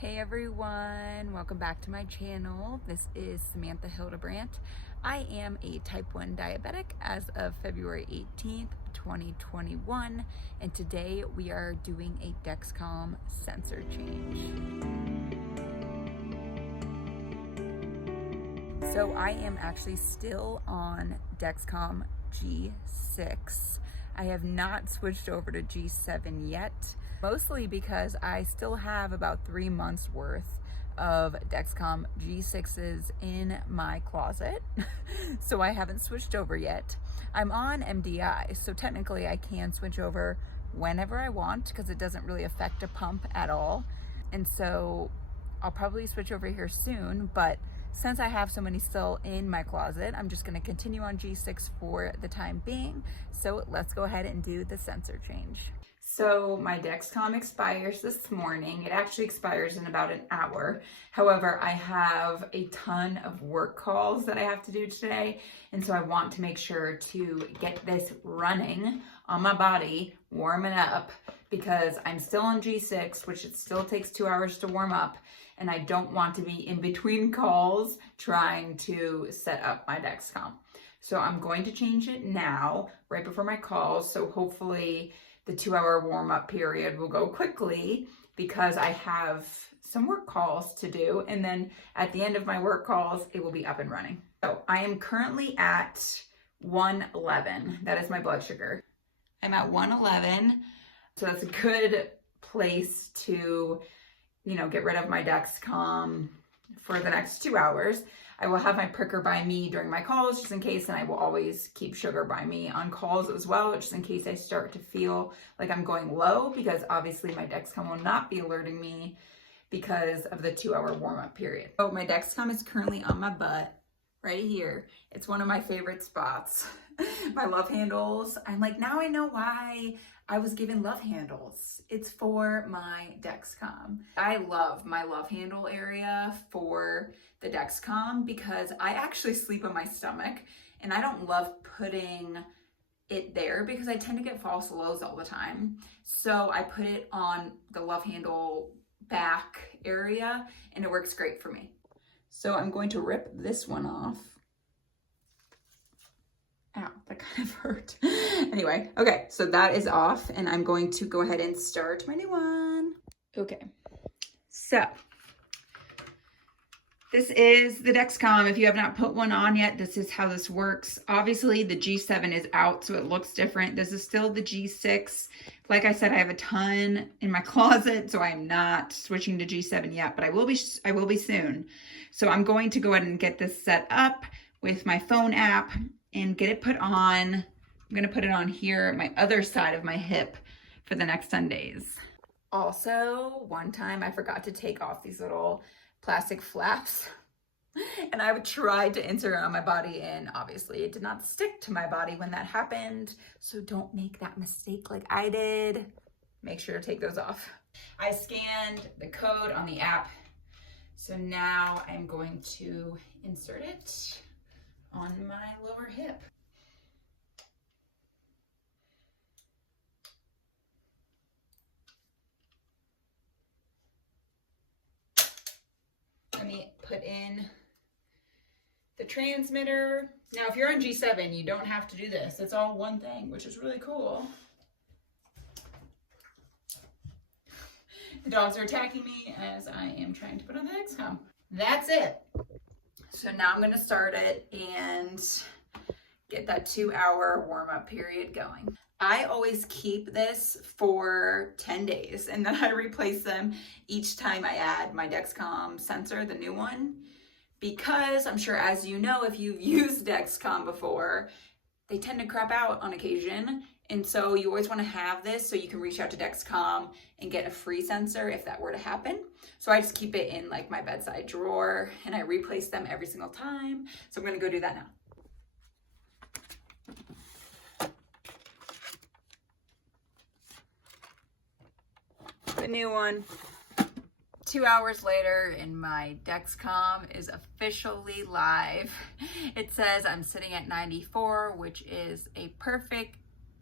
Hey everyone, welcome back to my channel. This is Samantha Hildebrandt. I am a type 1 diabetic as of February 18th, 2021, and today we are doing a Dexcom sensor change. So I am actually still on Dexcom G6. I have not switched over to G7 yet, mostly because I still have about 3 months worth of Dexcom G6s in my closet. So I haven't switched over yet. I'm on MDI, so technically I can switch over whenever I want because it doesn't really affect a pump at all. And so I'll probably switch over here soon, but since I have so many still in my closet, I'm just gonna continue on G6 for the time being. So let's go ahead and do the sensor change. So my Dexcom expires this morning. It actually expires in about an hour. However, I have a ton of work calls that I have to do today. And so I want to make sure to get this running on my body, warming up, because I'm still on G6, which it still takes 2 hours to warm up. And I don't want to be in between calls trying to set up my Dexcom. So I'm going to change it now, right before my calls. So hopefully the 2 hour warm up period will go quickly because I have some work calls to do. And then at the end of my work calls, it will be up and running. So I am currently at 111. That is my blood sugar. I'm at 111. So that's a good place to get rid of my Dexcom for the next 2 hours. I will have my pricker by me during my calls just in case, and I will always keep sugar by me on calls as well, just in case I start to feel like I'm going low, because obviously my Dexcom will not be alerting me because of the 2 hour warm up period. So my Dexcom is currently on my butt right here. It's one of my favorite spots. My love handles. I'm like, now I know why I was given love handles. It's for my Dexcom. I love my love handle area for the Dexcom because I actually sleep on my stomach and I don't love putting it there because I tend to get false lows all the time. So I put it on the love handle back area and it works great for me. So I'm going to rip this one off. Ow, that kind of hurt. Anyway, okay, so that is off and I'm going to go ahead and start my new one. Okay, so this is the Dexcom. If you have not put one on yet, this is how this works. Obviously the G7 is out, so it looks different. This is still the G6. Like I said, I have a ton in my closet, so I'm not switching to G7 yet, but I will be soon. So I'm going to go ahead and get this set up with my phone app and get it put on. I'm gonna put it on here, my other side of my hip for the next 10 days. Also, one time I forgot to take off these little plastic flaps and I tried to insert it on my body and obviously it did not stick to my body when that happened. So don't make that mistake like I did. Make sure to take those off. I scanned the code on the app. So now I'm going to insert it on my lower hip. Let me put in the transmitter. Now, if you're on G7, you don't have to do this. It's all one thing, which is really cool. The dogs are attacking me as I am trying to put on the Dexcom. That's it. So now I'm gonna start it and get that 2 hour warm up period going. I always keep this for 10 days and then I replace them each time I add my Dexcom sensor, the new one, because I'm sure, as you know, if you've used Dexcom before, they tend to crap out on occasion. And so you always want to have this so you can reach out to Dexcom and get a free sensor if that were to happen. So I just keep it in like my bedside drawer and I replace them every single time. So I'm going to go do that now. The new one. 2 hours later and my Dexcom is officially live. It says I'm sitting at 94, which is a perfect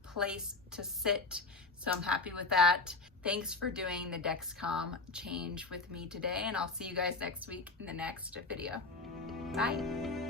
place to sit. So I'm happy with that. Thanks for doing the Dexcom change with me today, and I'll see you guys next week in the next video. Bye.